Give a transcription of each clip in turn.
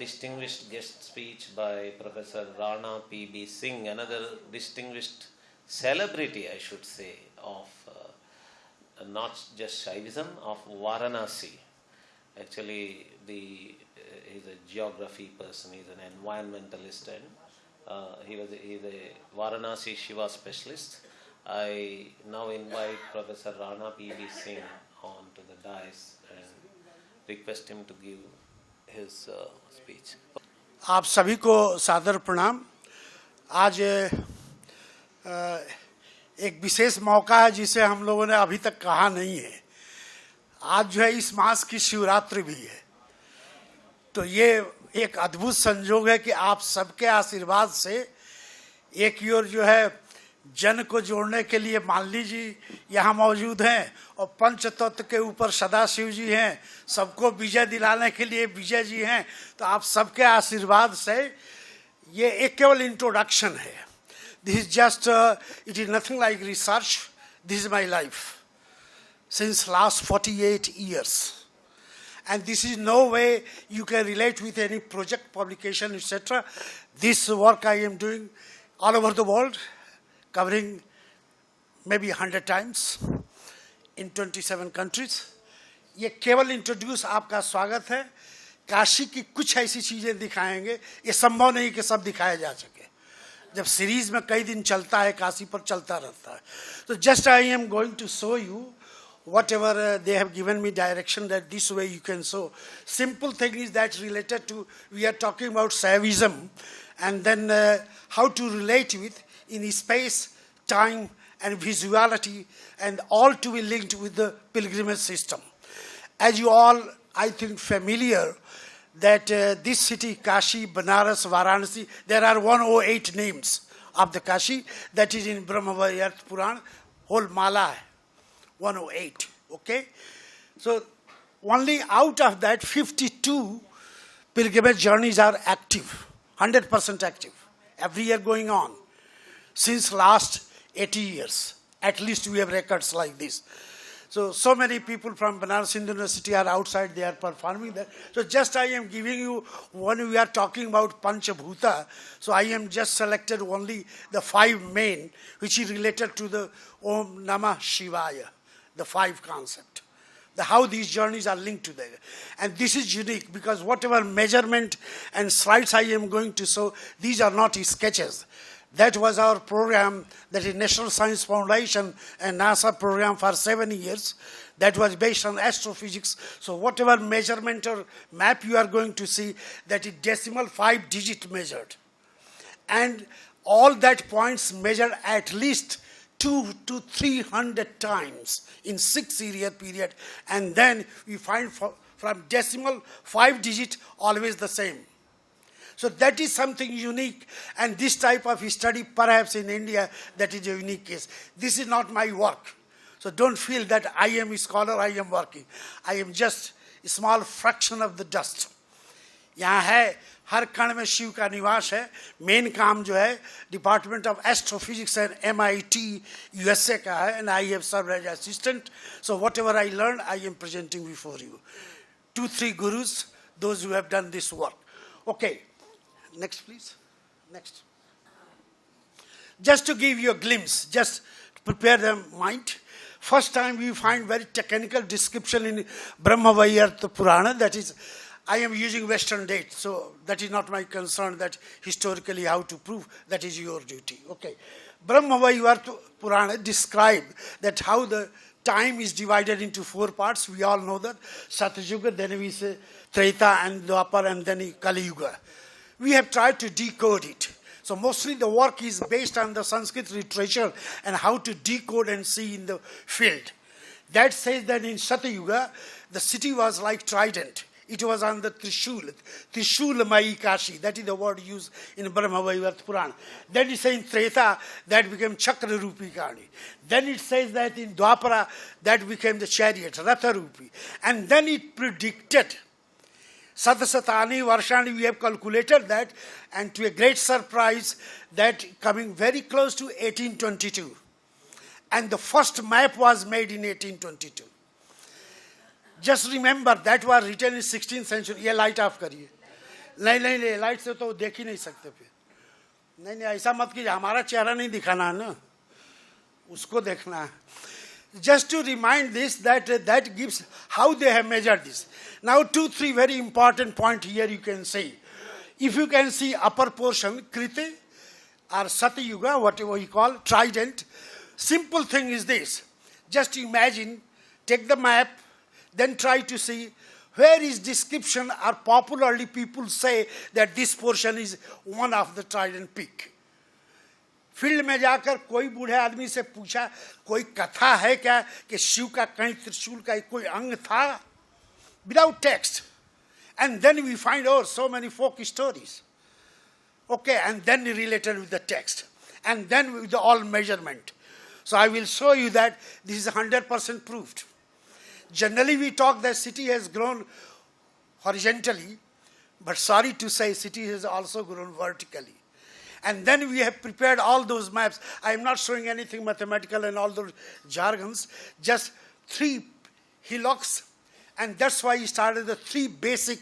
distinguished guest speech by Professor Rana P.B. Singh, another distinguished celebrity, I should say, of not just Shaivism, of Varanasi. Actually, he's a geography person, he's an environmentalist, and he's a Varanasi Shiva specialist. I now invite Professor Rana P.B. Singh on to the dais and request him to give his speech. आप सभी को सादर प्रणाम। आज एक विशेष मौका है जिसे हम लोगों ने अभी तक कहा नहीं है। आज जो है इस मास की शिवरात्रि भी है, तो ये एक अद्भुत संयोग है कि आप सबके आशीर्वाद से एक ओर जो है जन को जोड़ने के लिए मालिनी जी यहाँ मौजूद हैं और पंच तत्व के ऊपर सदाशिव जी हैं, सबको विजय दिलाने के लिए विजय जी हैं। तो आप सबके आशीर्वाद से ये एक केवल इंट्रोडक्शन है। This is just it is nothing like research, this is my life since last 48 years. And this is no way you can relate with any project, publication, etc. This work I am doing all over the world, covering maybe 100 times in 27 countries. ये केवल introduce आपका स्वागत है। काशी की कुछ ऐसी चीज़ें दिखाएंगे, ये संभव नहीं कि सब दिखाया जा सके। जब सीरीज में कई दिन चलता है, काशी पर चलता रहता है। तो just I am going to show you whatever they have given me direction that this way you can show. Simple thing is that related to, we are talking about Shaivism, and then how to relate with in space, time and visuality, and all to be linked with the pilgrimage system. As you all, I think, familiar that this city, Kashi, Banaras, Varanasi, there are 108 names of the Kashi. That is in Brahmavayat Purana, whole mala, 108, okay? So only out of that 52 pilgrimage journeys are active, 100% active, every year going on. Since last 80 years, at least we have records like this. So many people from Banaras Hindu University are outside, they are performing there. So just I am giving you, when we are talking about Panchabhuta, so I am just selected only the 5 main, which is related to the Om Namah Shivaya, the 5 concept, how these journeys are linked together. And this is unique because whatever measurement and slides I am going to show, these are not sketches. That was our program, that is National Science Foundation and NASA program for 7 years. That was based on astrophysics. So whatever measurement or map you are going to see, that is decimal 5-digit measured. And all that points measured at least 200 to 300 times in 6-year period. And then we find from decimal 5-digit always the same. So that is something unique, and this type of study perhaps in India, that is a unique case. This is not my work. So don't feel that I am a scholar, I am working. I am just a small fraction of the dust. यहाँ है, हर कण में शिव का निवास है। Main काम जो है department of astrophysics and MIT USA का है, and I have served as assistant. So whatever I learned, I am presenting before you. 2-3 gurus, those who have done this work. Okay. Next, please. Next. Just to give you a glimpse, just prepare the mind. First time we find very technical description in Brahmavayartha Purana. That is, I am using Western date, so that is not my concern. That historically how to prove, that is your duty. Okay. Brahmavayartha Purana describe that how the time is divided into 4 parts. We all know that. Satyuga, then we say Treta and Dwapar, and then Kali Yuga. We have tried to decode it. So mostly the work is based on the Sanskrit literature and how to decode and see in the field. That says that in Satyuga, the city was like trident. It was on the Trishul. Trishul Mai Kashi. That is the word used in Brahmavayartha Purana. Then it says in Treta, that became Chakra Rupi Kani. Then it says that in Dwapara, that became the chariot, Ratha Rupi. And then it predicted Satasatani Varshani, we have calculated that, and to a great surprise, that coming very close to 1822. And the first map was made in 1822. Just remember, that was written in 16th century. Ye light off kariye. नहीं light से तो देख ही नहीं सकते फिर. नहीं ऐसा मत कीजिए, हमारा चेहरा नहीं दिखाना है ना, उसको देखना है. Just to remind this, that gives how they have measured this. Now 2-3 very important point here you can see. If you can see upper portion, Kriti or Satyuga, whatever we call, trident, simple thing is this. Just imagine, take the map, then try to see where is description, or popularly people say that this portion is one of the trident peak. Field में जाकर कोई बूढ़े आदमी से पूछा कोई कथा है क्या कि शिव का कहीं त्रिशूल का कोई अंग था, without text, and then we find so many folk stories, okay, and then related with the text, and then with the all measurement. So I will show you that this is 100% proved. Generally we talk that city has grown horizontally, but sorry to say city has also grown vertically. And then we have prepared all those maps. I am not showing anything mathematical and all those jargons, just 3 hillocks. And that's why he started the 3 basic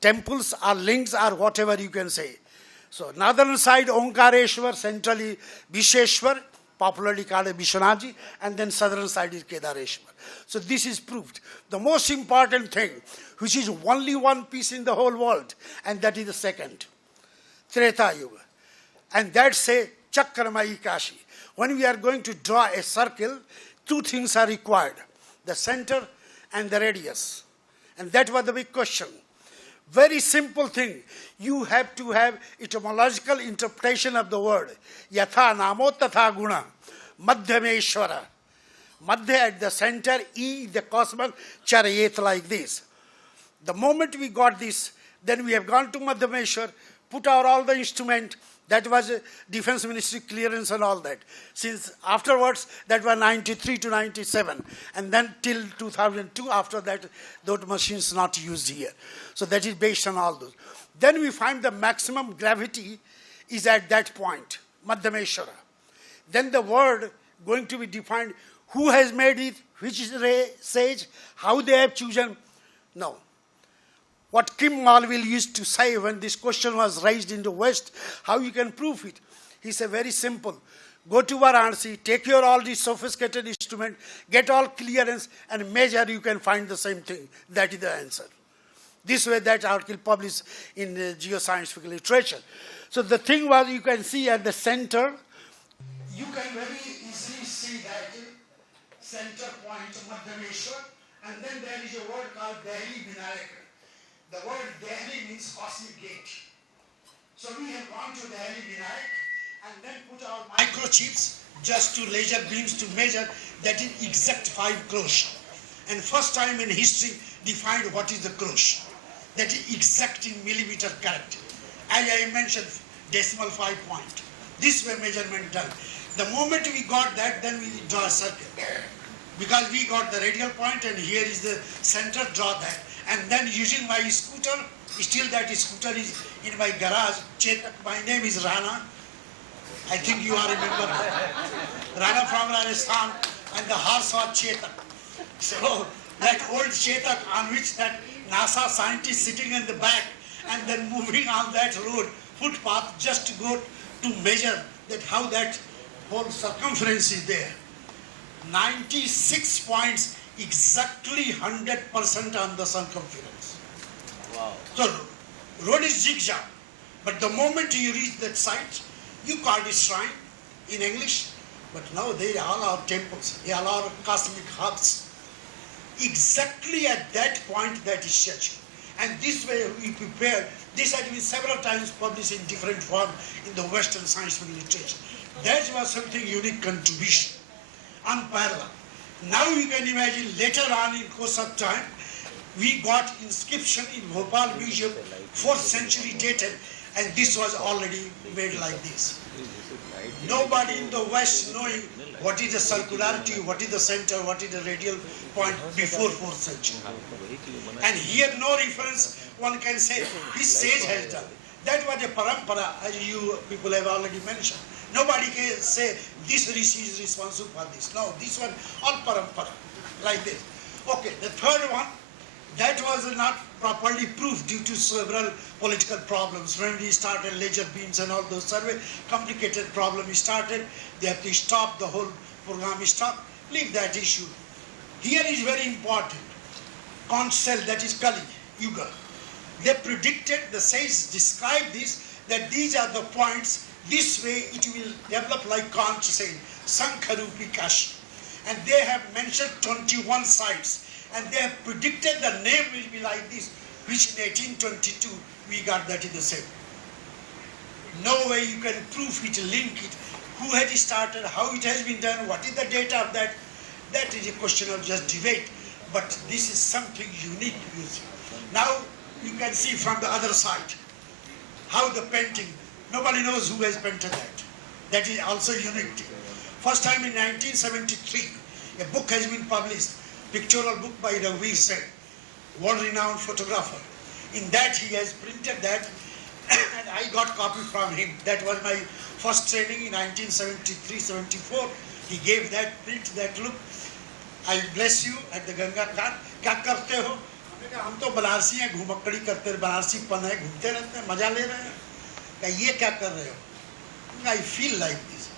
temples or links or whatever you can say. So northern side Omkareshwar, centrally Visheshwar, popularly called Vishwanathji, and then southern side is Kedareshwar. So this is proved. The most important thing, which is only one piece in the whole world, and that is the second, Treta Yuga. And that's a Chakramai Kashi. When we are going to draw a circle, 2 things are required, the center and the radius. And that was the big question. Very simple thing. You have to have etymological interpretation of the word. Yatha namo tatha guna. Madhyameshwara. Madhya at the center, E the cosmos, Charayet like this. The moment we got this, then we have gone to Madhyameshwar, put out all the instrument. That was a defense ministry clearance and all that. Since afterwards, that was 93 to 97. And then till 2002, after that, those machines not used here. So that is based on all those. Then we find the maximum gravity is at that point, Madhyameshwara. Then the word going to be defined, who has made it, which is sage, how they have chosen. No. What Kim Malville used to say when this question was raised in the West, how you can prove it? He said, very simple. Go to Varanasi, take your all these sophisticated instrument, get all clearance, and measure, you can find the same thing. That is the answer. This way, that article published in the geoscientific literature. So the thing was, you can see at the center, you can very easily see that center point, Madhyameshwar, and then there is a word called Delhi Vinayak. The word Delhi means cosmic gate. So we have gone to Delhi Vinayak and then put our microchips just to laser beams to measure that is exact 5 crores. And first time in history defined what is the crores. That is exact in millimeter correct. As I mentioned, decimal 5 point. This way measurement done. The moment we got that, then we draw a circle. Because we got the radial point and here is the center, draw that. And then using my scooter, still that scooter is in my garage. Chetak, my name is Rana. I think you are remember. Rana from Rajasthan, and the horse was Chetak. So that old Chetak on which that NASA scientist sitting in the back and then moving on that road, footpath, just to go to measure that how that whole circumference is there. 96 points, exactly 100% on the circumference. Wow. So road is zigzag, but the moment you reach that site, you call it shrine in English, but now they all are temples, they all are cosmic hubs. Exactly at that point that is church. And this way we prepared, this had been several times published in different form in the Western scientific literature. That was something unique contribution, unparalleled. Now you can imagine later on in course of time, we got inscription in Bhopal Museum, 4th century dated, and this was already made like this. Nobody in the West knowing what is the circularity, what is the center, what is the radial point before 4th century. And here no reference, one can say, this sage has done. That was a parampara, as you people have already mentioned. Nobody can say, this rishi is responsible for this. No, this one, all parampara, like this. Okay, the third one, That was not properly proved due to several political problems. When we started laser beams and all those survey, complicated problem started, they have to stop the whole program, stop, leave that issue. Here is very important. Conch cell, that is Kali Yuga. They predicted, the sages described this, that these are the points, this way it will develop like Conch cell, Sankharupi Kashi. And they have mentioned 21 sites. And they have predicted the name will be like this, which in 1822 we got that is the same. No way you can prove it, link it, who had started, how it has been done, what is the data of that. That is a question of just debate. But this is something unique. Now you can see from the other side how the painting, nobody knows who has painted that. That is also unique. First time in 1973, a book has been published, pictorial book by Rana, world-renowned photographer. In that he has printed that, and I got copy from him. That was my first training in 1973-74. He gave that print, that look. I bless you at the Ganga Ghat. क्या करते हो? हमने कहा हम तो बनारसी हैं, घूमक्कड़ी करते हैं, बनारसी पन है, घूमते रहते हैं, मजा ले रहे हैं. क्या ये क्या कर रहे हो? I feel like this.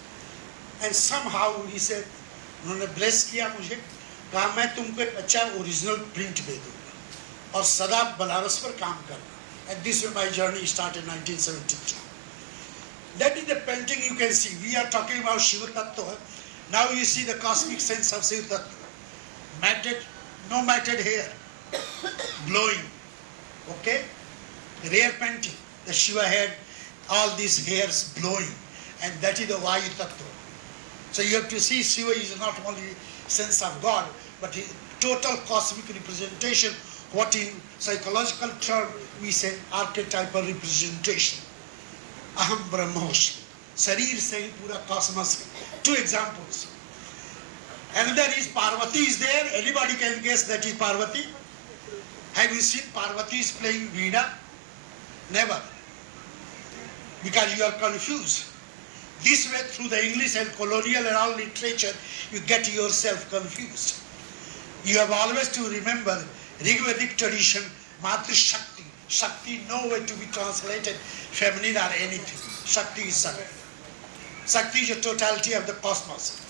And somehow he said, उन्होंने bless किया मुझे. कहा मैं तुमको एक अच्छा ओरिजिनल प्रिंट दे दूंगा और सदा बनारस पर काम करना. And this way my journey started in 1972. That is the painting you can see. We are talking about Shiva Tattva. Now you see the cosmic sense of Shiva Tattva. Matted, no matted hair, glowing. Okay? The rare painting. The Shiva had all these hairs glowing. And that is the Vayu Tattva. So you have to see Shiva is not only sense of God, but a total cosmic representation, what in psychological term we say archetypal representation. Aham Brahmosmi. Sarir se hi pura cosmos. Two examples. Another is Parvati is there. Anybody can guess that is Parvati. Have you seen Parvati is playing Veena? Never. Because you are confused. This way, through the English and colonial and all literature, you get yourself confused. You have always to remember Rigvedic tradition, Matri Shakti. Shakti no way to be translated feminine or anything. Shakti is Shakti. Shakti is a totality of the cosmos.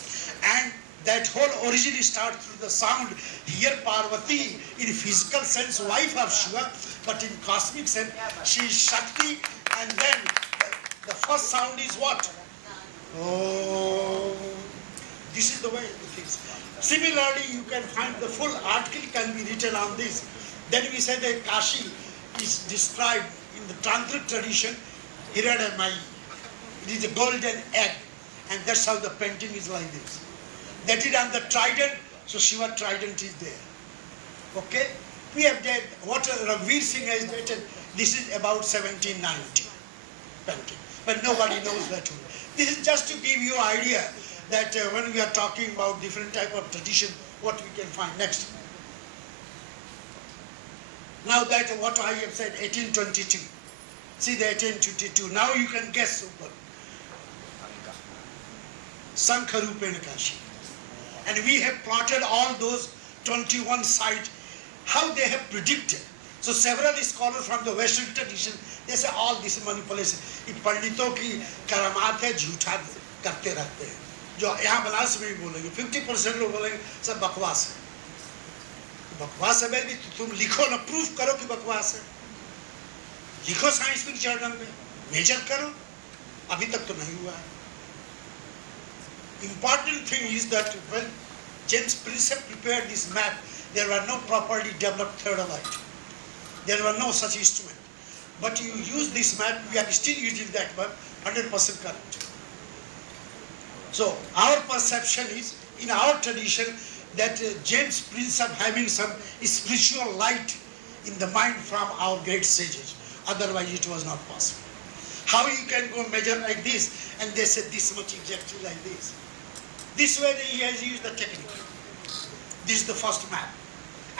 And that whole origin starts through the sound. Here Parvati, in physical sense, wife of Shiva, but in cosmic sense, she is Shakti. And then the first sound is what? Oh, this is the way it is. Similarly, you can find the full article can be written on this. Then we say that Kashi is described in the Tantric tradition, Hiranamayi. It is a golden egg, and that's how the painting is like this. That is on the trident, so Shiva trident is there. Okay? We have done what Raghuveer Singh has dated. This is about 1790 painting, but nobody knows that one. This is just to give you an idea that when we are talking about different type of tradition, what we can find next. Now that what I have said, 1822. See the 1822. Now you can guess super. Sankharupena Kashi. And we have plotted all those 21 sites, how they have predicted. So several scholars from the Western tradition, they say all this manipulation. ये पंडितों की करामात है, झूठा करते रहते हैं. जो यहाँ बनारस में भी बोलेंगे, 50% लोग बोलेंगे सब बकवास है. बकवास है बेबी, तुम लिखो ना, प्रूफ करो कि बकवास है. लिखो साइंटिफिक जर्नल में, मेजर करो. अभी तक तो नहीं हुआ है. Important thing is that when James Prinsep prepared this map, there were no properly developed theodolite. There were no such instrument. But you use this map, we are still using that one, 100% correct. So our perception is, in our tradition, that James Prinsep having some spiritual light in the mind from our great sages. Otherwise it was not possible. How you can go measure like this, and they say this much exactly like this. This way he has used the technique. This is the first map.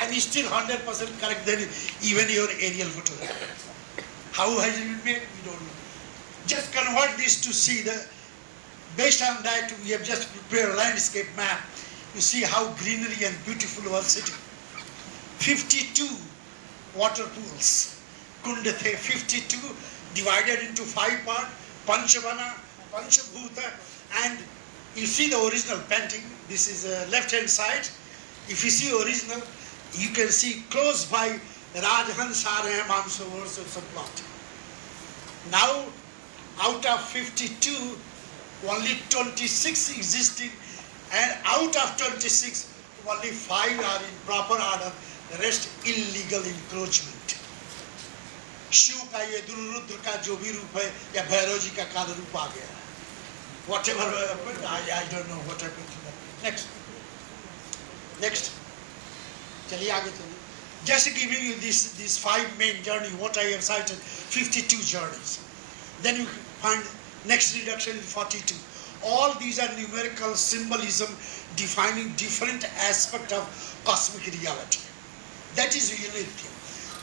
And it's still 100% correct than even your aerial photograph. How has it been made? We don't know. Just convert this to see the, based on that we have just prepared a landscape map. You see how greenery and beautiful was sitting. 52 water pools. Kund the 52 divided into 5 parts, Panchavana, Panchabhuta, and you see the original painting. This is left hand side. If you see original, you can see close by Rajhans Sarhe Mansavar's plot. Now, out of 52, only 26 existing, and out of 26, only 5 are in proper order, the rest illegal encroachment. Shiv का ये दुर्रुद्र का जो भी रूप है या भैरव जी का काल रूप आ गया, whatever happened, I don't know what happened to that. Next. चलिए आगे चलिए. Just giving you these 5 main journeys, what I have cited, 52 journeys. Then you find next reduction is 42. All these are numerical symbolism defining different aspect of cosmic reality. That is a unique thing.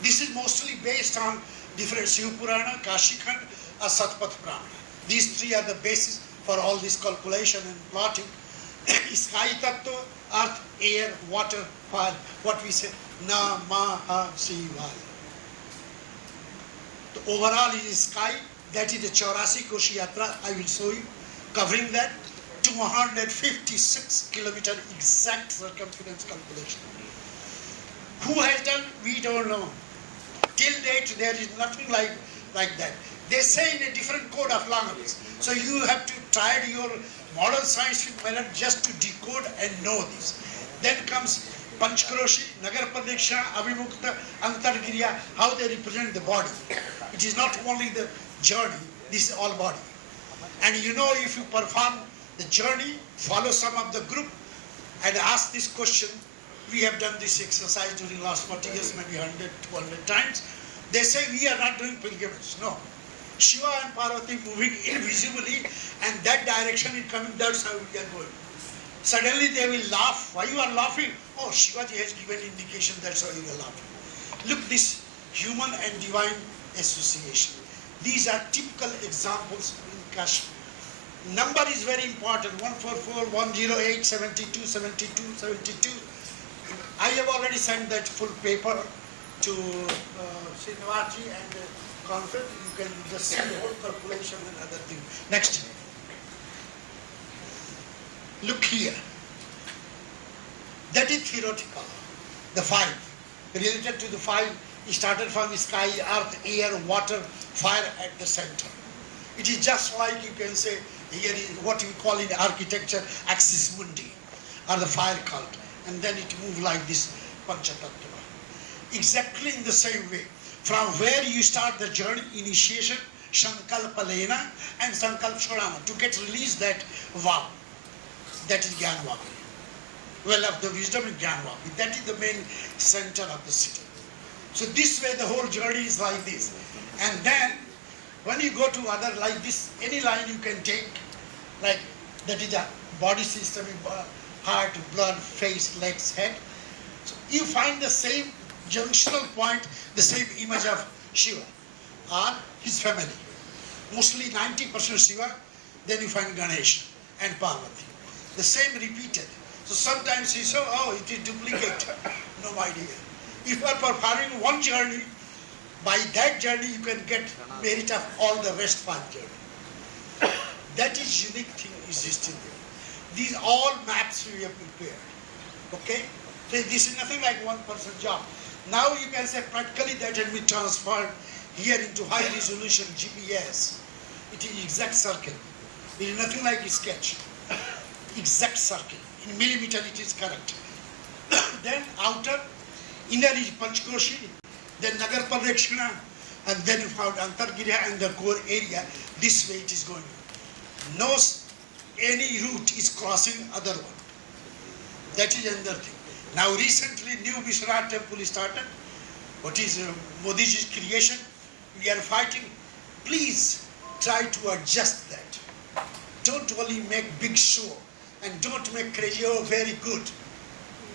This is mostly based on different Shiv Purana, Kashi Khand, or Satpath Purana. These 3 are the basis for all this calculation and plotting. Sky Tattva, earth, air, water, fire, what we say, Namaha Shivaya. The overall is sky, that is the 84 Koshi Yatra, I will show you, covering that, 256 kilometer exact circumference calculation. Who has done? We don't know. Till date, there is nothing like that. They say in a different code of language. So you have to try your modern scientific method just to decode and know this. Then comes Panchkaroshi, Nagar Pradeksha, Abhimukta, Antargiriya, how they represent the body. It is not only the journey, this is all body. And you know, if you perform the journey, follow some of the group and ask this question. We have done this exercise during last 40 years, maybe 100, 200 times. They say we are not doing pilgrimage. No. Shiva and Parvati moving invisibly, and that direction is coming, that's how we are going. Suddenly they will laugh. Why you are laughing? Oh, Shivaji has given indication, that's why you are laughing. Look, this human and divine association. These are typical examples in Kashi. Number is very important, 144, 108, 72, 72, 72. I have already sent that full paper to Srinivasji and conference. You can just see the whole calculation and other things. Next. Look here. That is theoretical. The 5. Related to the 5, it started from sky, earth, air, water, fire at the center. It is just like you can say, here is what we call in architecture axis mundi, or the fire cult. And then it moves like this, Panchatattva. Exactly in the same way. From where you start the journey, initiation, Sankalpalena and Sankalpshodana, to get released that vow. That is Jnanvaki. Well of the wisdom is Jnanvaki. That is the main center of the city. So this way the whole journey is like this. And then, when you go to other like this, any line you can take, like that is a body system, heart, blood, face, legs, head. So you find the same junctional point, the same image of Shiva or his family. Mostly 90% Shiva, then you find Ganesh and Parvati. The same repeated. So sometimes you say, oh, it is duplicate. No idea. If you are performing one journey, by that journey you can get merit of all the rest 5 journeys. That is unique thing existing there. These all maps we have prepared. Okay? So this is nothing like one person job. Now you can say practically that can be transferred here into high resolution GPS. It is exact circle. It is nothing like a sketch. Exact circle. In millimeter it is correct. Then outer, inner is Panchkoshi, then Nagar Pradakshina, and then you found Antargiriya and the core area. This way it is going. No any route is crossing other one. That is another thing. Now recently new Vishwanath temple is started. What is Modiji's creation? We are fighting. Please try to adjust that. Don't only make big show and don't make crazy, oh very good.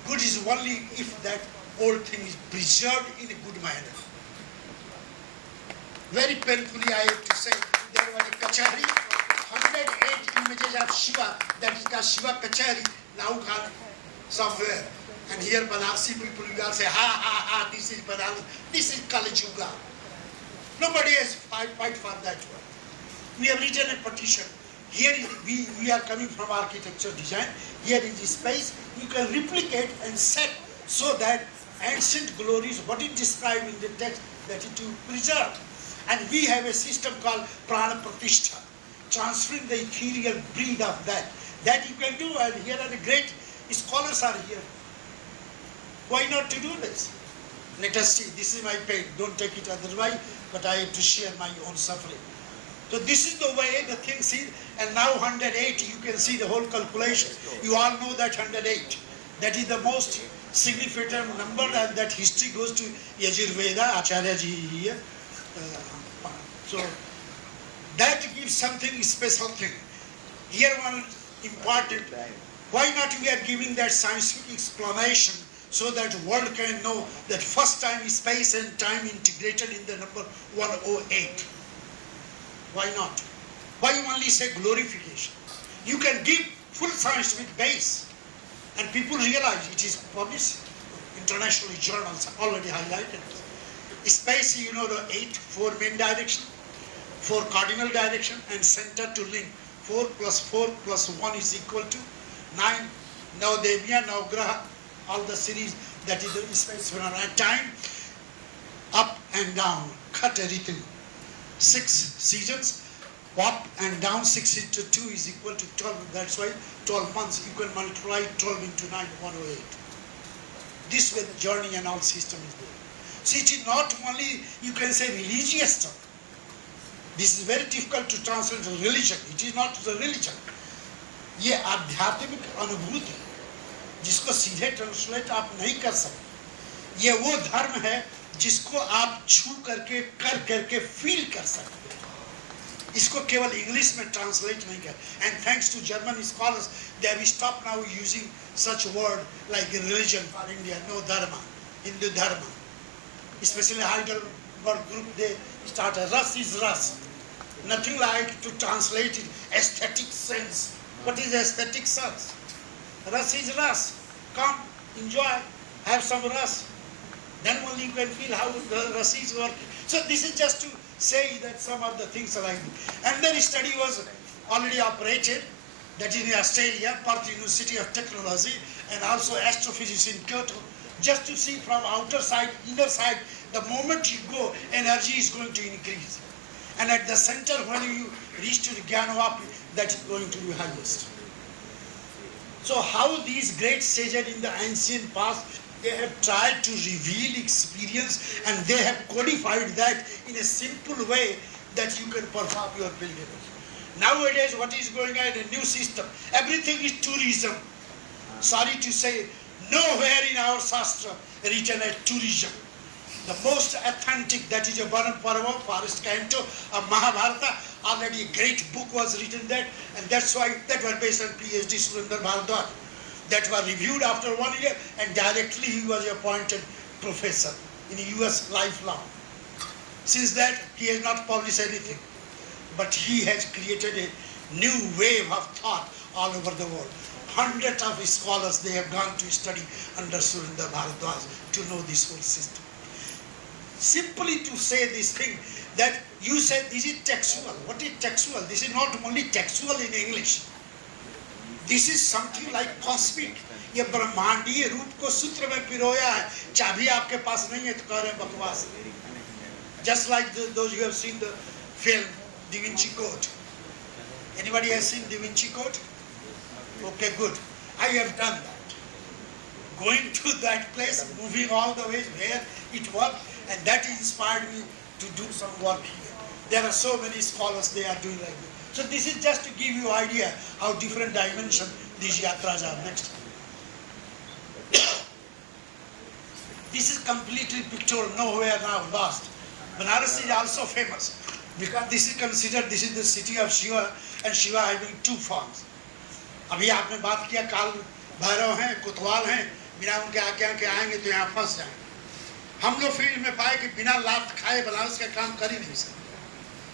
Good is only if that old thing is preserved in a good manner. Very painfully I have to say, there was a Kachari, 108 images of Shiva, that is called Shiva Kachari, now gone somewhere. And here Banarsi people, you all say, ha, ha, ha, this is Banaras, this is Kali Yuga. Nobody has fight for that one. We have written a petition. Here we are coming from architecture design. Here is the space. You can replicate and set so that ancient glories, what is described in the text, that it will preserve. And we have a system called Prana Pratishtha, transferring the ethereal breed of that. That you can do, and here are the great scholars are here. Why not to do this? Let us see. This is my pain. Don't take it otherwise, but I have to share my own suffering. So this is the way the thing is. And now 108, you can see the whole calculation. You all know that 108. That is the most significant number, and that history goes to Yajurveda, Acharya ji here. So that gives something special thing. Here one important, why not we are giving that scientific explanation so that world can know that first time space and time integrated in the number 108. Why not? Why only say glorification? You can give full scientific base, and people realize it is published. International journals already highlighted. Space, you know, the 8, 4 main direction, 4 cardinal direction, and center to link. 4 plus 1 is equal to 9. Now Devya, now Graha, all the series, that is the space phenomena. Time, up and down, cut everything. 6 seasons, up and down, 6 into 2 is equal to 12. That's why 12 months, you can multiply 12 into 9, 108. This way the journey and all system is there. See, it is not only, you can say, religious stuff. This is very difficult to translate to religion. It is not the religion. ये आध्यात्मिक अनुभूति जिसको सीधे translate आप नहीं कर सकते, ये वो धर्म है जिसको आप छू करके कर करके फील कर सकते हैं. इसको केवल इंग्लिश में ट्रांसलेट नहीं कर. And thanks to German scholars, they have stopped now using such word like religion for India. No dharma, Hindu dharma. Especially Heidelberg group, they start a ras is ras. Nothing like to translate it aesthetic sense. What is aesthetic sense? Ras is ras. Come, enjoy, have some ras. Then only you can feel how the ras is working. So this is just to say that some of the things are like this. And then study was already operated, that is in Australia, Perth University of Technology, and also astrophysics in Kyoto, just to see from outer side, inner side, the moment you go, energy is going to increase. And at the center, when you reach to the Jnanavapi, that is going to be highest. So how these great sages in the ancient past, they have tried to reveal experience, and they have codified that in a simple way that you can perform your pilgrimage. Nowadays, what is going on in a new system? Everything is tourism. Sorry to say, nowhere in our Shastra written as tourism. The most authentic, that is a Varan Parva, Forest Canto of Mahabharata. Already a great book was written there, and that's why that was based on PhD Surinder Bharadwaj. That was reviewed after 1 year, and directly he was appointed professor in US lifelong. Since that, he has not published anything, but he has created a new wave of thought all over the world. Hundreds of scholars, they have gone to study under Surinder Bharadwaj to know this whole system. Simply to say this thing, that you said this is textual. What is textual? This is not only textual in English. This is something like cosmic. ये ब्रह्मांडीय रूप को सूत्र में पिरोया है. चाबी आपके पास नहीं है तो कह रहे हैं बकवास. Just like those who have seen the film Da Vinci Code. Anybody has seen Da Vinci Code? Okay, good. I have done that. Going to that place, moving all the way where it worked, and that inspired me to do some work here. There are so many scholars, they are doing like this. So this is just to give you idea how different dimension these yatras are. Next. This is completely pictorial, nowhere now lost. Banaras is also famous because this is considered, this is the city of Shiva, and Shiva having 2 forms. अभी आपने बात किया काल भैरव हैं, कोतवाल हैं, बिना उनके आज्ञा के आएंगे तो यहाँ फंस जाएंगे. हम लोग फील्ड में पाए कि बिना लात खाए बनारस का काम कर ही नहीं सकते.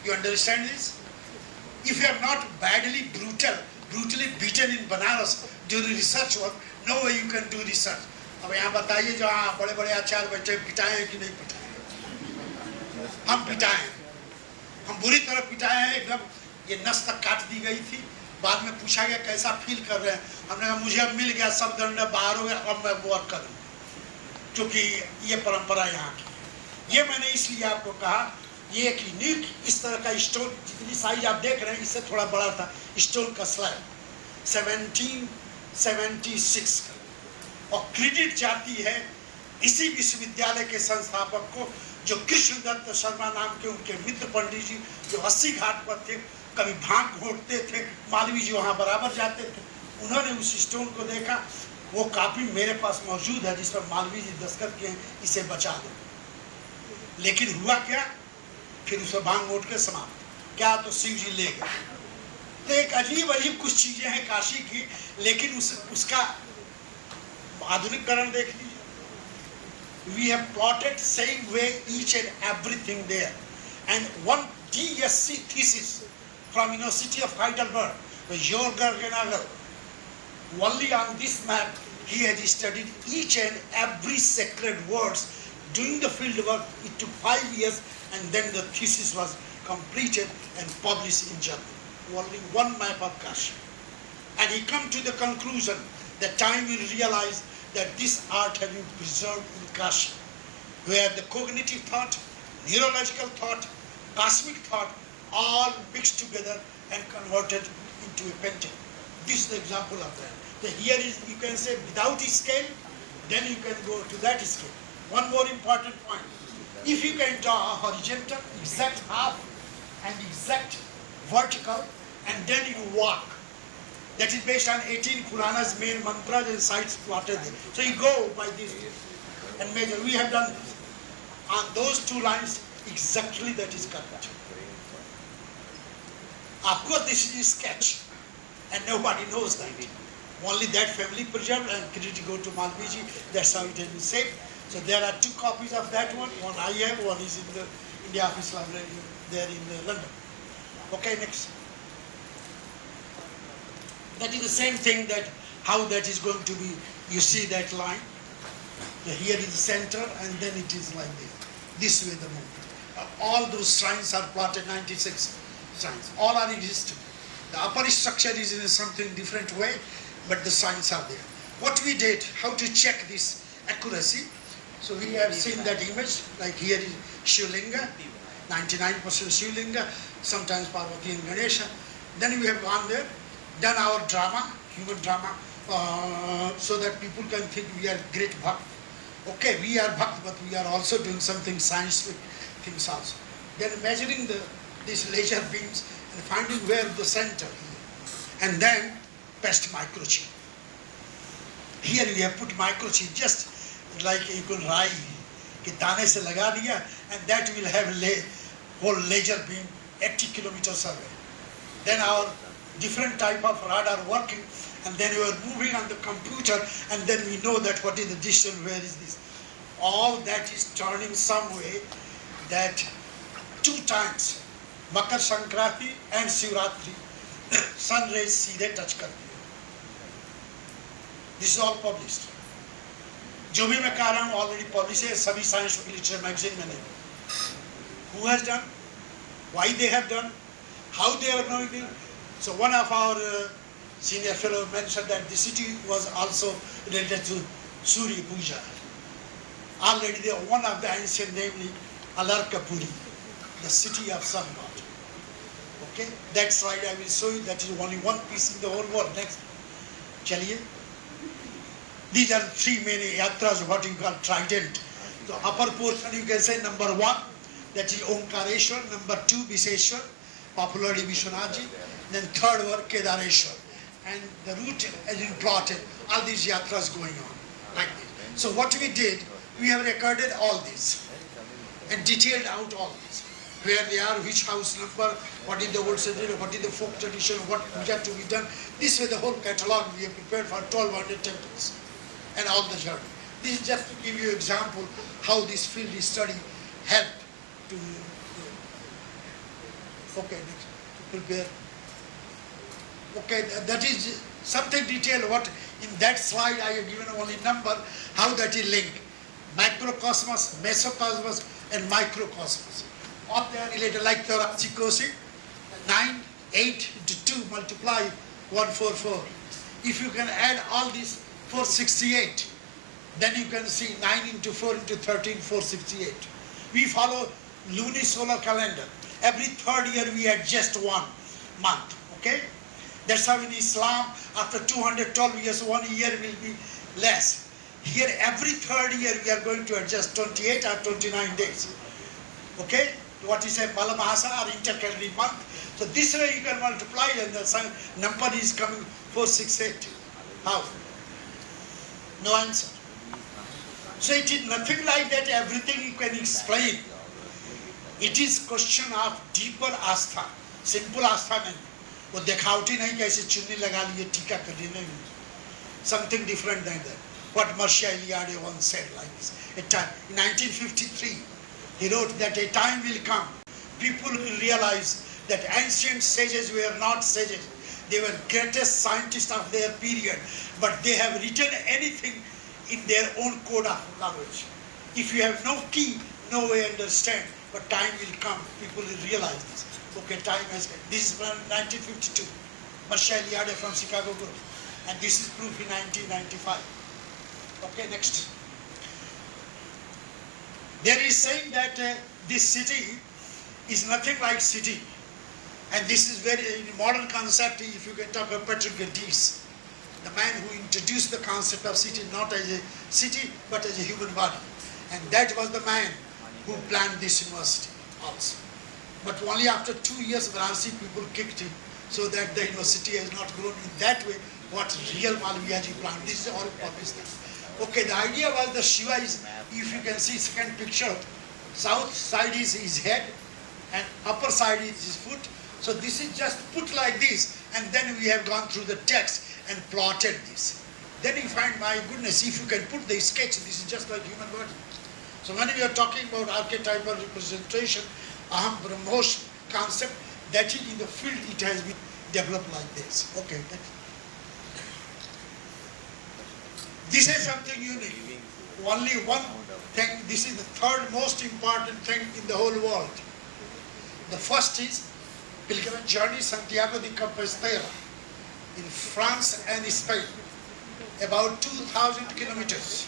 You understand this? If you are not brutally beaten in Banaras during research work, no way you can do research. अब यहाँ बताइए जहाँ बड़े बड़े आचार्य बैठे पिटाए हैं कि नहीं पिटाए? हम पिटाए हैं, हम बुरी तरह पिटाए हैं एकदम। ये नस तक काट दी गई थी। बाद में पूछा गया कैसा फील कर रहे हैं, हमने कहा मुझे अब मिल गया, सब दंड बाहर हो गया, अब मैं वर्क करूँ, क्योंकि ये परंपरा यहाँ की। ये मैंने इसलिए आपको कहा, ये एक यूनिक इस तरह का स्टोन, जितनी साइज आप देख रहे हैं इससे थोड़ा बड़ा था स्टोन का स्लैब, 1776 का। और क्रेडिट जाती है इसी विश्वविद्यालय के संस्थापक को, जो कृष्णदत्त शर्मा नाम के उनके मित्र पंडित जी, जो 80 घाट पर थे, कभी भांग घोटते थे, मालवी जी वहाँ बराबर जाते थे, उन्होंने उस स्टोन को देखा। वो कापी मेरे पास मौजूद है जिस पर मालवी जी दस्तखत किए हैं, इसे बचा दो। लेकिन हुआ क्या, फिर उसे भांग घोट के समाप्त क्या, तो शिव जी ले गए। तो एक अजीब अजीब कुछ चीजें हैं काशी की, लेकिन उसका आधुनिकरण देख लीजिए। We have plotted same way each and everything there, and one DSc thesis from University of Heidelberg, Jorger Genagel, only on this map he had studied each and every sacred words. Doing the field work, it took 5 years, and then the thesis was completed and published in journal. Only one map of Kashi, and he come to the conclusion that time will realize that this art has been preserved in Kashi, where the cognitive thought, neurological thought, cosmic thought, all mixed together and converted into a painting. This is the example of that. So here is, you can say without scale, then you can go to that scale. One more important point. If you can draw a horizontal, exact half and exact vertical, and then you walk, that is based on 18 Puranas main mantras and sites plotted there. So you go by this and measure. We have done this. On those 2 lines, exactly that is correct. Of course, this is a sketch, and nobody knows that. Only that family preserved, and credit go to Malviji. That's how it has been saved. So there are 2 copies of that one. One I have, one is in the India Office Library there in London. Okay, next. That is the same thing, that how that is going to be. You see that line? Here is the center, and then it is like this. This way the movement. All those shrines are plotted, 96 shrines. All are existing. The upper structure is in a something different way, but the shrines are there. What we did, how to check this accuracy. So we have seen that image, like here is Shivlinga, 99% Shivlinga, sometimes Parvati and Ganesha. Then we have gone there, done our drama, human drama, so that people can think we are great bhakt. Okay, we are bhakt, but we are also doing something scientific things also. Then measuring these laser beams and finding where the center, and then best microchip. Here we have put microchip, just like you could rai, कि दाने से लगा दिया, and that will have whole laser beam 80 kilometers away. Then our different type of radar working, and then we are moving on the computer, and then we know that what is the distance, where is this. All that is turning some way that 2 times, Makar Sankranti and Shivratri, sun rays सीधे touch करती है. This is all published. जो भी मैं कह रहा हूँ already published है, सभी science literature magazine में नहीं. Who has done? Why they have done? How they are going to? So one of our senior fellow mentioned that the city was also related to Surya Puja. Already there, one of the ancient, namely Alarkapuri, the city of sun god. Okay, that slide I will show you. That is only one piece in the whole world. Next, chaliye. These are 3 main yatras, what you call trident. The upper portion you can say number 1, that is Omkareshwar. Number 2, Viseshwar, popularly Vishwanathji. Then third one, Kedareshwar. And the route has been plotted. All these yatras going on like this. So what we did, we have recorded all these and detailed out all these. Where they are, which house number, what is the old tradition, what is the folk tradition, what had to be done. This way the whole catalogue we have prepared for 1200 temples and all the journey. This is just to give you example how this field study helped to okay, next, to prepare. Okay, that is something detailed. What in that slide I have given only number, how that is linked. Macrocosmos, mesocosmos, and microcosmos. All they are related, like thoracic cosine, 9, 8 into 2 multiply 144. If you can add all these 468, then you can see 9 into 4 into 13, 468. We follow lunisolar calendar. Every third year we adjust 1 month, okay? That's how in Islam, after 212 years, 1 year will be less. Here, every third year we are going to adjust 28 or 29 days, okay? What is a Malamahasa or intercalary month. So this way you can multiply and the number is coming 468. How? No answer. So it is nothing like that, everything you can explain. It is question of deeper Aastha, simple आस्था नहीं. वो दिखावटी नहीं कैसे चुन्नी लगा लिए टीका कर लिए नहीं. Something different than that. What Marcia Eliade once said like this. In 1953, he wrote that a time will come, people will realize that ancient sages were not sages. They were greatest scientists of their period, but they have written anything in their own code of language. If you have no key, no way to understand, but time will come, people will realize this. Okay, time has come. This is from 1952. Marcia Eliade from Chicago Group. And this is proof in 1995. Okay, next. There is saying that this city is nothing like city. And this is very modern concept, if you can talk about Patrick Geddes, the man who introduced the concept of city not as a city but as a human body. And that was the man who planned this university also. But only after 2 years Varanasi people kicked him, so that the university has not grown in that way what real Malviyaji planned. This is all Pakistan. Okay, the idea was the Shiva is, if you can see second picture, south side is his head and upper side is his foot. So this is just put like this, and then we have gone through the text and plotted this. Then you find, my goodness, if you can put the sketch, this is just like human body. So when we are talking about archetypal representation, Aham Brahmos concept, that is in the field it has been developed like this. Okay. This is something unique. Only one thing, this is the third most important thing in the whole world. The first is pilgrimage journey Santiago de Compostela in France and Spain, about 2,000 kilometers.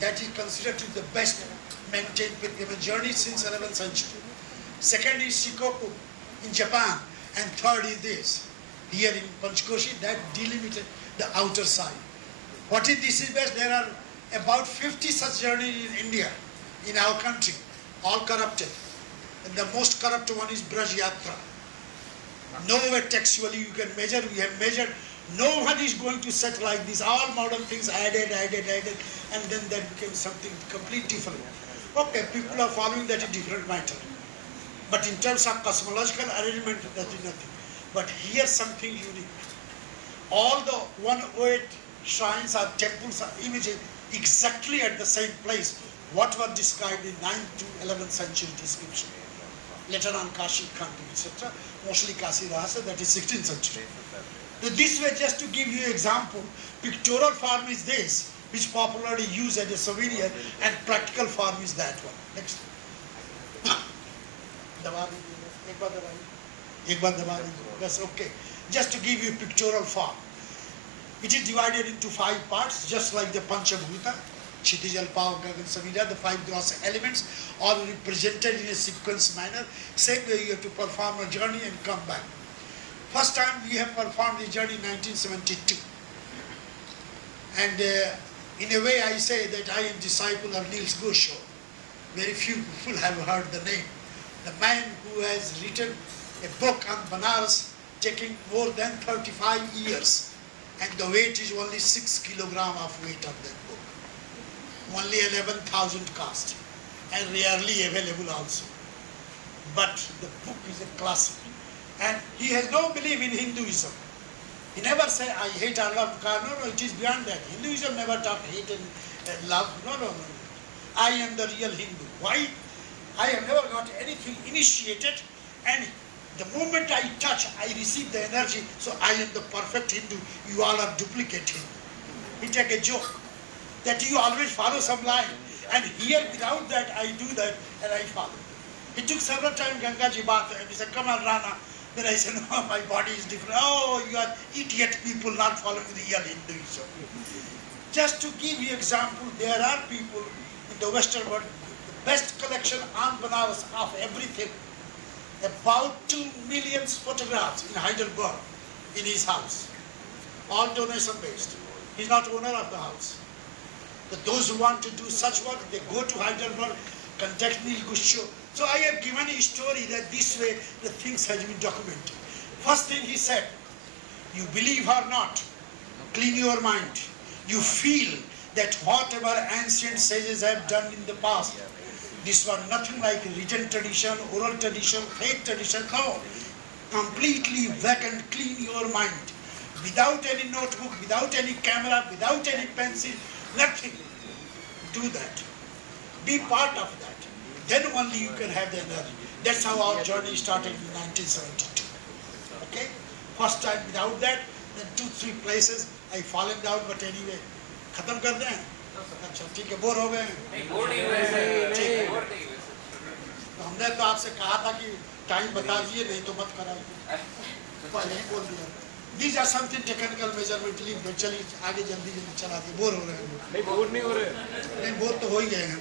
That is considered to be the best maintained pilgrimage journey since 11th century. Second is Shikoku in Japan, and third is this, here in Panchkoshi, that delimited the outer side. What is this is best? There are about 50 such journeys in India, in our country, all corrupted. And the most corrupt one is Braj Yatra. Nowhere textually you can measure, we have measured, no one is going to set like this, all modern things added, and then that became something completely different. Okay, people are following that in different matter. But in terms of cosmological arrangement, that is nothing. But here something unique. All the 108 shrines or temples are images exactly at the same place, what were described in 9th to 11th century description. Later on Kashi, Kanti, etc. Mostly Kashi Rasa, that is 16th century. So this way, just to give you an example, pictorial form is this, which popularly used as a souvenir, and practical form is that one. Next. That's okay. Just to give you pictorial form. It is divided into 5 parts, just like the Panchabhuta, Kshitij, Pav, Gagan, Samira, the 5 gross elements, all represented in a sequence manner. Same way you have to perform a journey and come back. First time we have performed the journey in 1972. And in a way I say that I am disciple of Niels Gosho. Very few people have heard the name. The man who has written a book on Banaras taking more than 35 years. And the weight is only 6 kilograms of weight of that book. Only 11,000 cost. And rarely available also. But the book is a classic. And he has no belief in Hinduism. He never said, I hate or love God. No, it is beyond that. Hinduism never taught hate and love. No. I am the real Hindu. Why? I have never got anything initiated, and The moment I touch, I receive the energy, so I am the perfect Hindu. You all are duplicate Hindu. He take a joke that you always follow some line. And here, without that, I do that and I follow. He took several times Gangaji bath and he said, come on, Rana. Then I said, no, my body is different. Oh, you are idiot people not following real Hinduism. Just to give you example, there are people in the Western world, the best collection on Banaras of everything. About 2 million photographs in Heidelberg in his house. All donation based. He's not owner of the house. But those who want to do such work, they go to Heidelberg, contact me, Gusho. So I have given a story that this way the things has been documented. First thing he said, you believe or not, clean your mind. You feel that whatever ancient sages have done in the past, this was nothing like written tradition, oral tradition, faith tradition. No, completely vacant, clean your mind. Without any notebook, without any camera, without any pencil, nothing. Do that. Be part of that. Then only you can have the energy. That's how our journey started in 1972. Okay? First time without that, then 2-3 places I fallen down, but anyway, खत्म कर दें? अच्छा ठीक है, bore हो गए? ठीक है। तो हमने तो आपसे कहा था कि टाइम बता दिए, नहीं तो मत कराइए। पहले ही बोल दिया। These are something technical measurement. चलिए आगे जल्दी चला दिए, बोर हो रहे हैं। नहीं बोर नहीं हो रहे। नहीं बोर तो हो ही गए हैं।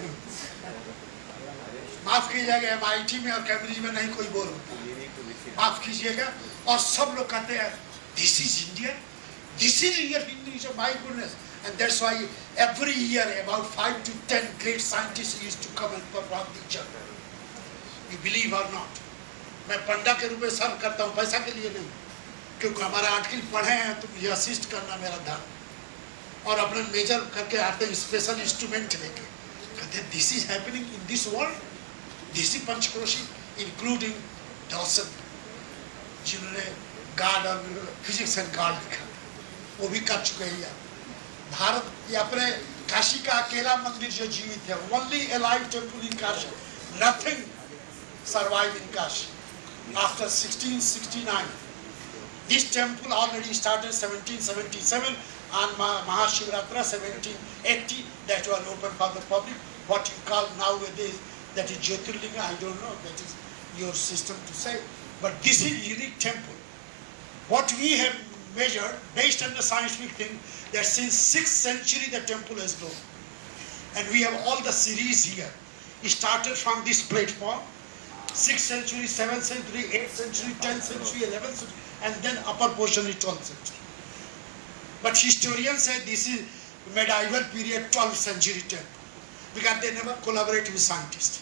माफ कीजिएगा, MIT में और कैम्ब्रिज में नहीं कोई बोर होता। माफ कीजिएगा, और सब लोग कहते हैं, this is India, this is real Hinduism, my goodness. And that's why every year about 5 to 10 great scientists used to come and perform the journey. You believe or not? मैं पंडा के रूप में सर्व करता हूँ, पैसा के लिए नहीं, क्योंकि हमारे आर्टिकल पढ़े हैं तो मुझे असिस्ट करना मेरा धर्म, और अपने मेजर करके आते हैं स्पेशल इंस्ट्रूमेंट लेके, कहते हैं this is happening in this world, this is Panchkroshi, including Dawson, जिन्होंने गॉड और फिजिक्स एंड गॉड लिखा, वो भी कर चुके हैं। भारत ये अपने काशी का अकेला मंदिर जो जीवित है, only alive temple in Kashi, nothing survive in Kashi after 1669. This temple already started 1777 on Mahashivratri 1780, that was open for the public. What you call nowadays, that is Jyotirlinga, I don't know, that is your system to say. But this is unique temple. What we have measured, based on the scientific thing, that since 6th century the temple has grown. And we have all the series here. It started from this platform, 6th century, 7th century, 8th century, 10th century, 11th century, and then upper portion is 12th century. But historians say this is medieval period 12th century temple, because they never collaborate with scientists.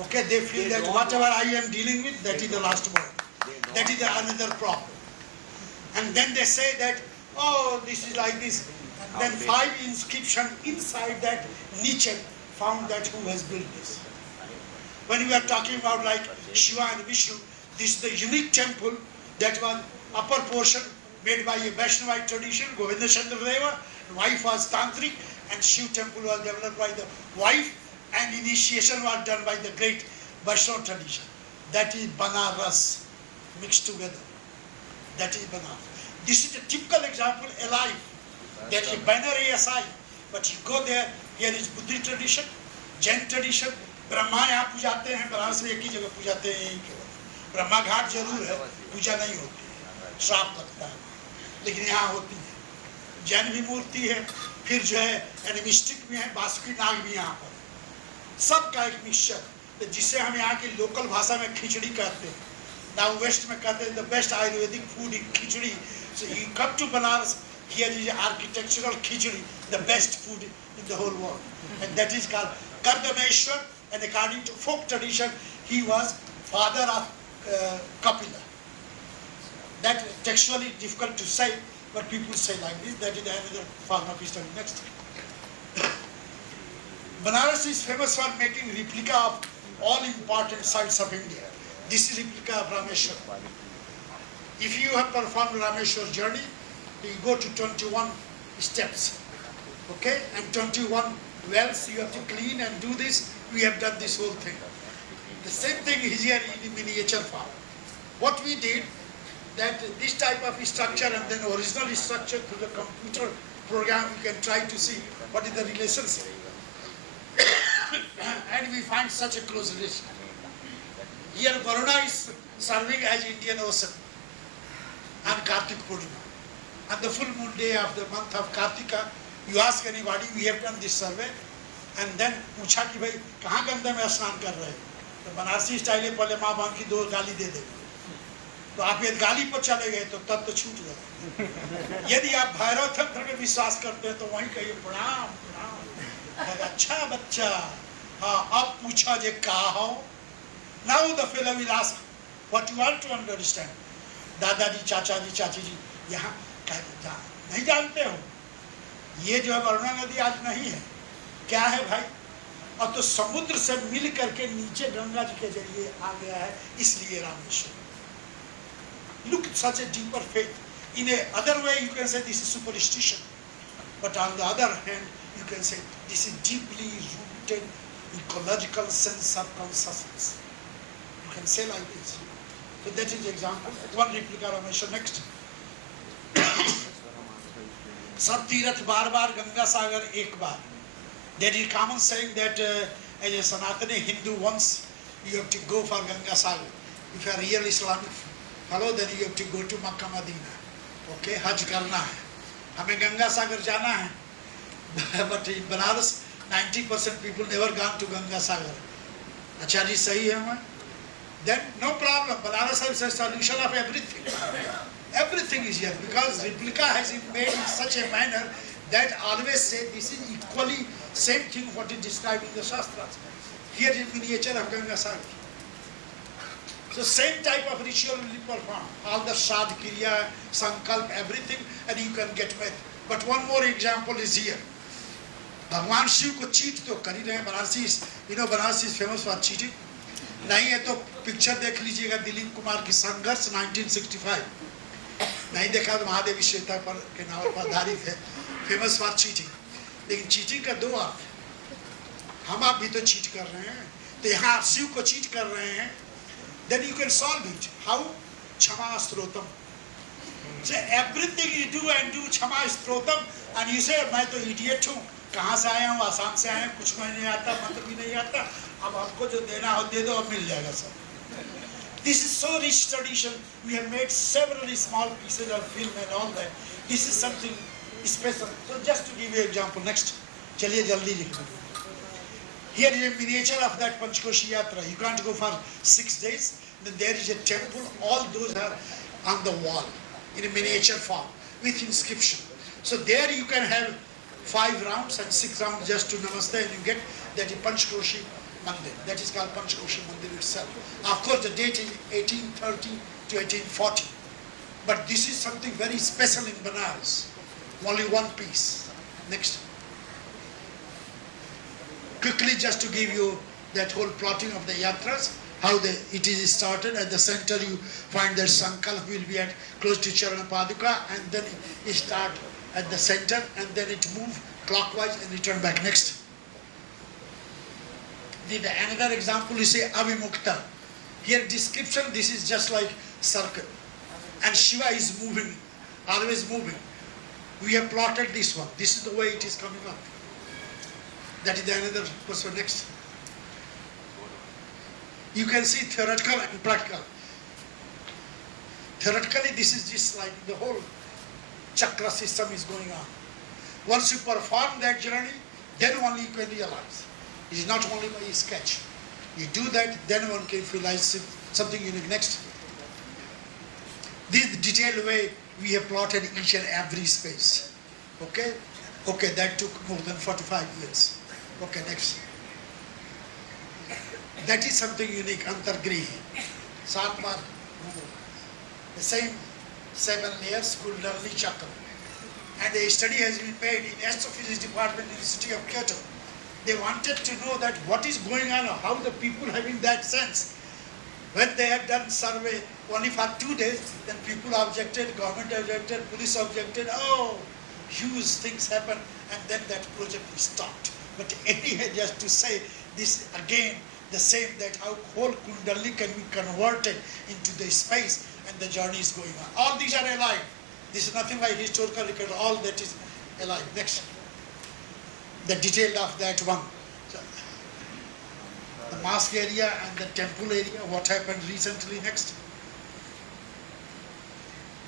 Okay, they feel that whatever I am dealing with, that is the last word. That is another problem. And then they say that, oh, this is like this. And then 5 inscriptions inside that niche found that who has built this. When we are talking about like Shiva and Vishnu, this is the unique temple that was upper portion made by a Vaishnavite tradition, Govinda Chandra Deva, wife was Tantric, and Shiv temple was developed by the wife, and initiation was done by the great Vaishnava tradition. That is Banaras mixed together. That is Banaras. This is a typical example alive. There is a banner aside, but you go there, here is Buddhist tradition, Jain tradition, Brahma यहाँ पूजाते हैं, बनारस में एक ही जगह पूजाते हैं, यही केवल ब्रह्मा घाट जरूर है, पूजा नहीं होती है, श्राप लगता है, लेकिन यहाँ होती है। जैन भी मूर्ति है, फिर जो है एनिमिस्टिक भी है, बासुकी नाग भी यहाँ पर, सबका एक मिक्सचर, जिसे हम यहाँ की लोकल भाषा में खिचड़ी कहते हैं, नाउ वेस्ट में कहते हैं the best ayurvedic food is khichdi. So you come to Banaras, here is architectural khichdi, the best food in the whole world, and that is called Kardameshwar, and according to folk tradition, he was father of Kapila. That textually difficult to say, but people say like this. That is another form of history. Next. Banaras is famous for making replica of all important sites of India. This is replica of Rameshwar. If you have performed Rameshwar journey, you go to 21 steps. Okay, and 21 wells you have to clean and do this. We have done this whole thing. The same thing is here in miniature form. what we did, that this type of structure and then original structure through the computer program, you can try to see what is the relationship. And we find such a close relation. Here Varuna is serving as Indian Ocean and Kartik Purnima. On the full moon day of the month of Kartika, you ask anybody, we have done this survey, and then पूछा कि भाई कहाँ गंगा में स्नान कर रहे हैं, तो बनारसी स्टाइल में पहले माँ बाप की 2 गाली दे देंगे, तो आप ये गाली पर चले गए तो तब तो छूट गए। यदि आप भैरव तंत्र में विश्वास करते हैं तो वहीं कहिए प्रणाम प्रणाम, अच्छा बच्चा, हाँ अब पूछा जे कहा हो। Now the fellow will ask what you want to understand. दादाजी चाचाजी चाची जी यहाँ नहीं जानते हो, ये जो है वरुणा नदी आज नहीं है, क्या है भाई? अब तो समुद्र से मिल करके नीचे गंगा जी के जरिए आ गया है, इसलिए Rameshwar. Look at such a deeper faith. In a other way you can say this is superstition, but on the other hand you can say this is deeply rooted ecological sense of consciousness. You can say like this. So that is the example. One replica Rameshwar. Next. सब तीर्थ बार बार, गंगा सागर एक बार. There is common saying that as a Sanatani Hindu, once you have to go for Ganga Sagar. If you are real Islamic fellow, then you have to go to Makkah Madina. Okay, Hajj करना है. हमें गंगा सागर जाना है. But in Banaras, 90% people never gone to Ganga Sagar. अच्छा जी सही है हमें? Then no problem. Banaras has a solution of everything. Everything is here because replica has been made in such a manner that always say this is equally same thing what is described in the Shastras. Here is miniature of Ganga Sagar. So same type of ritual will be performed. All the Shad, Kriya, Sankalp, everything, and you can get met. But one more example is here. Bhagwan Shiv ko cheat to kar hi rahe hain. Banarsi is, you know, Banarsi is famous for cheating. नहीं है तो picture देख लीजिएगा दिलीप कुमार की संघर्ष 1965. नहीं देखा तो महादेवी श्वेता पर के नावल पर आधारित है, फेमस फॉर चीटिंग. लेकिन चीटिंग का 2 अर्थ, हम आप भी तो चीट कर रहे हैं, तो यहाँ आप शिव को चीट कर रहे हैं. Then you can solve it. How? क्षमा स्त्रोतम. So everything you do and do क्षमा स्त्रोतम, and you say मैं तो idiot हूँ, कहाँ से आया हूँ, आसाम से आया हूँ, कुछ मुझे नहीं आता, मंत्र भी नहीं आता, अब आपको जो देना हो दे दो, अब मिल जाएगा सब. This is so rich tradition. We have made several small pieces of film and all that. This is something special. So just to give you an example, next. चलिए जल्दी लिखो. Here is a miniature of that Panchkoshi Yatra. You can't go for 6 days. Then there is a temple. All those are on the wall in a miniature form with inscription. So there you can have 5 rounds and 6 rounds just to namaste, and you get that Panchkoshi Mandir. That is called Panchkoshi Mandir itself. Of course, the date is 1830 to 1840. But this is something very special in Banaras. Only one piece. Next. Quickly, just to give you that whole plotting of the yatras, how it is started. At the center, you find that Sankalp will be at close to Charana Paduka, and then it start at the center, and then it move clockwise and return back. Next. Another example is say Avimukta. Here description, this is just like circle. And Shiva is moving, always moving. We have plotted this one. This is the way it is coming up. That is the another person. Next. You can see theoretical and practical. Theoretically, this is just like the whole chakra system is going on. Once you perform that journey, then only you can realize. It is not only by sketch. You do that, then one can realize something unique. Next. This detailed way we have plotted each and every space. Okay? Okay, that took more than 45 years. Okay, next. That is something unique, Antargrihi. Satmar. The same 7 layers, Kundalini Chakra. And a study has been made in astrophysics department in the city of Kyoto. They wanted to know that what is going on, how the people having that sense. When they had done survey only for 2 days, then people objected, government objected, police objected, oh, huge things happen, and then that project is stopped. But anyway, just to say this again, the same, that how whole Kundalini can be converted into the space and the journey is going on. All these are alive. This is nothing like historical record, all that is alive. Next. The detail of that one. So, the mosque area and the temple area, what happened recently. Next.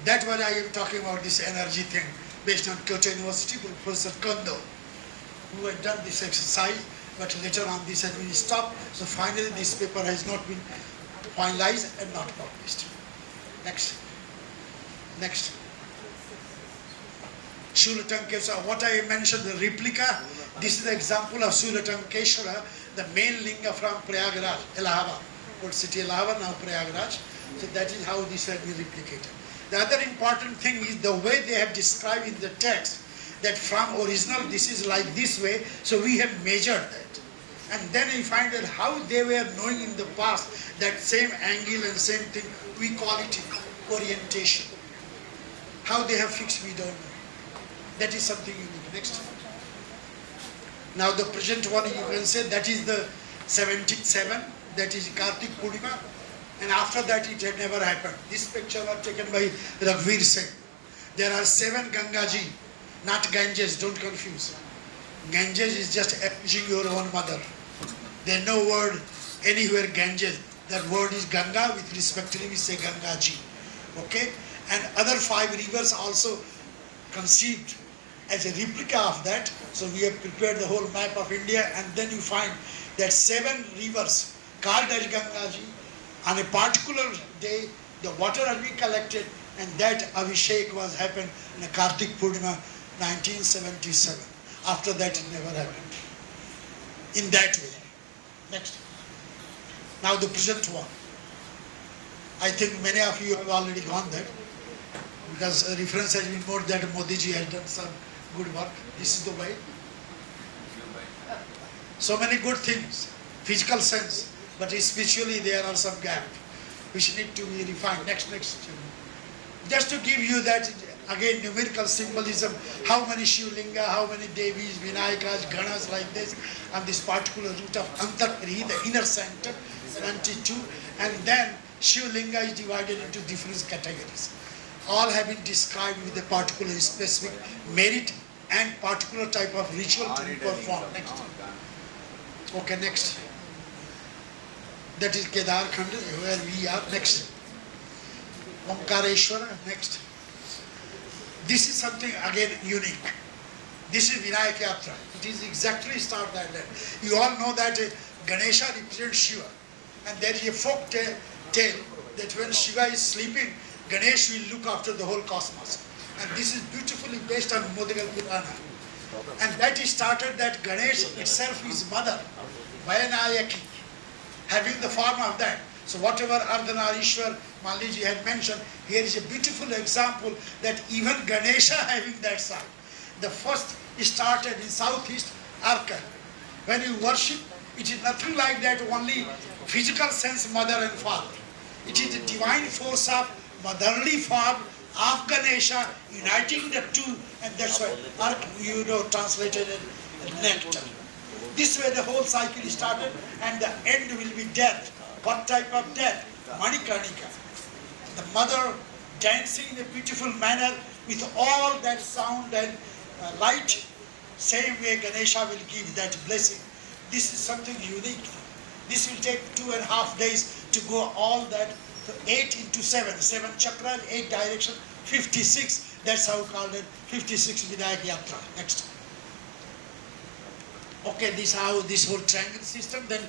That's what I am talking about, this energy thing, based on Kyoto University, Professor Kondo, who had done this exercise, but later on this has been stopped. So finally this paper has not been finalized and not published. Next. Next. Shulatankeshwara, what I mentioned, the replica, this is the example of Shulatankeshwara, the main linga from Prayagraj, Allahabad, old city Allahabad, now Prayagraj. So that is how this has been replicated. The other important thing is the way they have described in the text, that from original this is like this way, so we have measured that. And then we find that how they were knowing in the past that same angle and same thing, we call it orientation. How they have fixed, we don't know. That is something unique. Next. Now the present one, you can say that is the 77, that is Kartik Purnima. And after that it had never happened. This picture was taken by Raghuveer Singh. There are 7 Gangaji, not Ganges, don't confuse. Ganges is just abusing your own mother. There is no word anywhere Ganges. That word is Ganga, with respectively we say Gangaji. Okay? And other 5 rivers also conceived as a replica of that. So we have prepared the whole map of India, and then you find that 7 rivers called as Gangaji. On a particular day, the water has been collected, and that Abhishek was happened in a Kartik Purnima 1977. After that, it never happened. In that way. Next. Now the present one. I think many of you have already gone there, because a reference has been more that Modi ji has done some good work. This is the way. So many good things, physical sense. But spiritually there are some gaps which need to be refined. Next. Just to give you that, again, numerical symbolism, how many Shivlinga, how many Devis, Vinayakas, Ganas like this, on this particular root of Antarkrihi, the inner center, 72, and then Shivlinga is divided into different categories. All have been described with a particular specific merit and particular type of ritual to be performed. Next. Okay, next. That is Kedar Khand, where we are. Next. Omkareshwara. Next. This is something again unique. This is Vinayak Yatra. It is exactly started like that. You all know that Ganesha represents Shiva. And there is a folk tale that when Shiva is sleeping, Ganesh will look after the whole cosmos. And this is beautifully based on Modigal Purana. And that is started that Ganesh itself is mother, Vayanayaki, having the form of that. So whatever Ardhanarishwar Maliji had mentioned, here is a beautiful example that even Ganesha having that side. The first started in southeast Arka. When you worship, it is nothing like that, only physical sense mother and father. It is the divine force of motherly form of Ganesha uniting the two, and that's why Ark, translated as nectar. This way the whole cycle started, and the end will be death. What type of death? Manikarnika. The mother dancing in a beautiful manner with all that sound and light. Same way Ganesha will give that blessing. This is something unique. This will take 2.5 days to go all that. So 8 into 7, 7 chakras, 8 directions, 56. That's how called it, 56 Vinayak Yatra. Next. Okay, this how this whole triangle system, then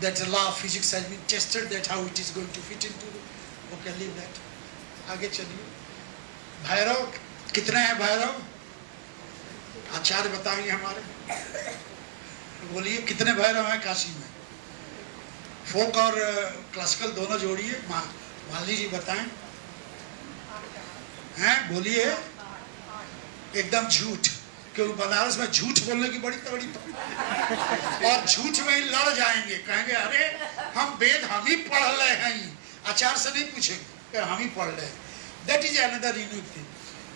that law of physics has been tested, that how it is going to fit into. Okay, leave that. आगे चलिए. भैरव कितने हैं भैरव? आचार्य बताएंगे हमारे. बोलिए कितने भैरव हैं काशी में? फोक और क्लासिकल दोनों जोड़िए. माली जी बताएं. हैं? बोलिए. एकदम झूठ. क्योंकि बनारस में झूठ बोलने की बड़ी तगड़ी और झूठ में ही लड़ जाएंगे. कहेंगे अरे हम वेद हम ही पढ़ रहे हैं, आचार्य से नहीं पूछेंगे, हम ही पढ़ रहे हैं. That is another unique thing.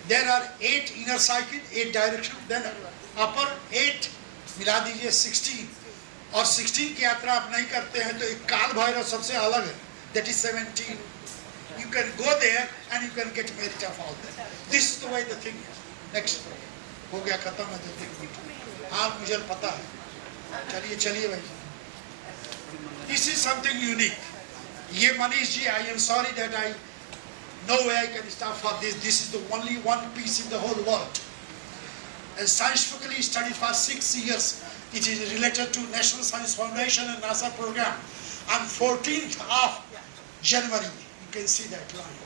There are 8 inner cycle, 8 direction, then upper 8, मिला दीजिए 16, और 16 की यात्रा आप नहीं करते हैं तो एक काल भैरव सबसे अलग है, that is 17. You can go there and you can get merit of all that. This is the way the thing is. Next. हो गया खत्म है तो देखिए। हाँ मुझे पता है। चलिए चलिए भाई। This is something unique. ये Manish ji, I am sorry that no way I can stop for this. This is the only one piece in the whole world. And scientifically studied for 6 years. It is related to National Science Foundation and NASA program. On 14th of January, you can see that line.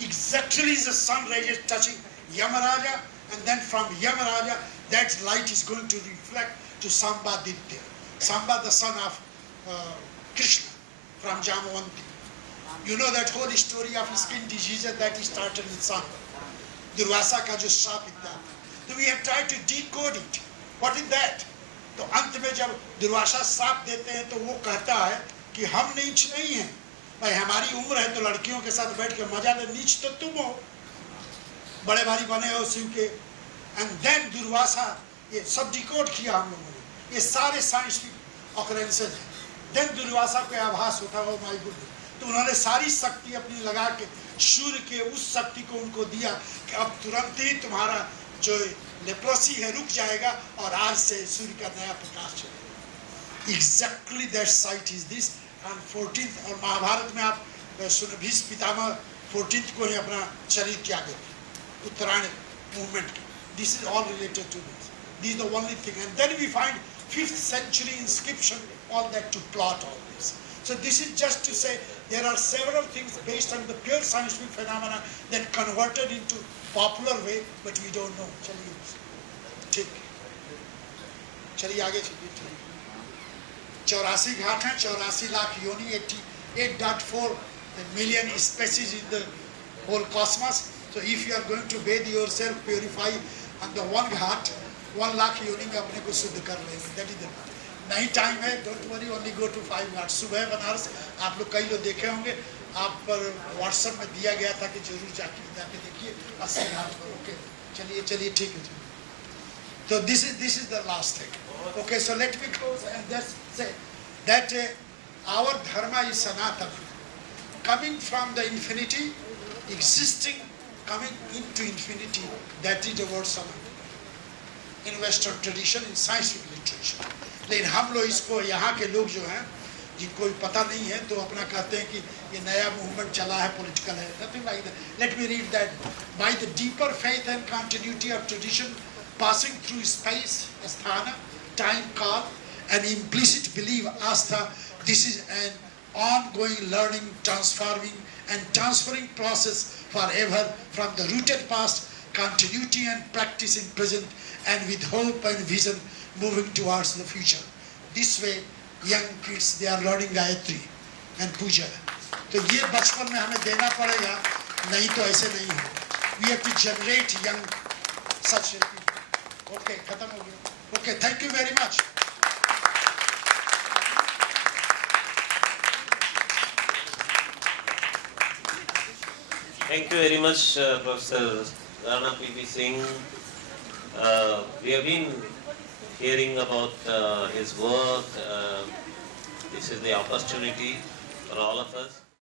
Exactly the sun rays touching Yamaraja, and then from Yamaraja, that light is going to reflect to Sambaditya. Samba, the son of Krishna, from Jamwanti. You know that whole story of skin diseases that he started with Samba. Durvasa ka jo shraap itna. So we have tried to decode it. What is that? तो अंत में जब दुर्वासा श्राप देते हैं तो वो कहता है कि हम नीच नहीं हैं भाई, हमारी उम्र है तो लड़कियों के साथ बैठ के मजा ले, नीच तो तुम हो, बड़े भारी बने हो शिव के। एंड देन दुर्वासा, ये सब डिकोड किया हम लोगों ने, ये सारे साइंटिफिक ऑकरेंसेस हैं। देन दुर्वासा को आभास होता हो माय गुड, तो उन्होंने सारी शक्ति अपनी लगा के सूर्य के उस शक्ति को उनको दिया कि अब तुरंत ही तुम्हारा जो लेप्रोसी है रुक जाएगा और आज से सूर्य का नया प्रकाश चलेगा। Exactly that site is this on 14th। और महाभारत में आप भीष्म पितामह 14th को ही अपना शरीर त्याग देते, उत्तरायण मूवमेंट की। This is all related to this, this the only thing. And then we find 5th century inscription, all that to plot all this. So this is just to say there are several things based on the pure scientific phenomena that converted into popular way, but we don't know. चलिए ठीक, चलिए आगे चलिए। 84 घाट हैं, 84 लाख योनि, 88.4 million species in the whole cosmos. So if you are going to bathe yourself, purify on the one ghat, 1 lakh योनि में अपने को शुद्ध कर लेंगे। That is the नहीं टाइम है, don't worry, only go to 5 ghat. सुबह बनारस आप लोग कई लोग देखे होंगे, आप पर व्हाट्सएप में दिया गया था कि जरूर जाके देखिए 80 घाट पर। ओके चलिए चलिए ठीक है। So this is the last thing. Okay, so let me close and just say that our dharma is sanatana, coming from the infinity, existing, coming into infinity. That is the word sanatana in Western tradition, in scientific literature. लेकिन हम लोग इसको, यहाँ के लोग जो हैं जिनको पता नहीं है तो अपना कहते हैं कि ये नया मूवमेंट चला है, पॉलिटिकल है, nothing like that. Let me read that. By the deeper faith and continuity of tradition, passing through space, asthana, time, kaal, and implicit belief, astha, this is an ongoing learning, transforming and transferring process forever from the rooted past, continuity and practice in present, and with hope and vision moving towards the future. This way, young kids, they are learning Gayatri and Puja. तो ये बचपन में हमें देना पड़ेगा, नहीं तो ऐसे नहीं है। We have to generate young such people. Okay, खत्म हो गया। Okay, thank you very much. Thank you very much, Professor Rana P.B. Singh. We have been hearing about his work. This is the opportunity for all of us.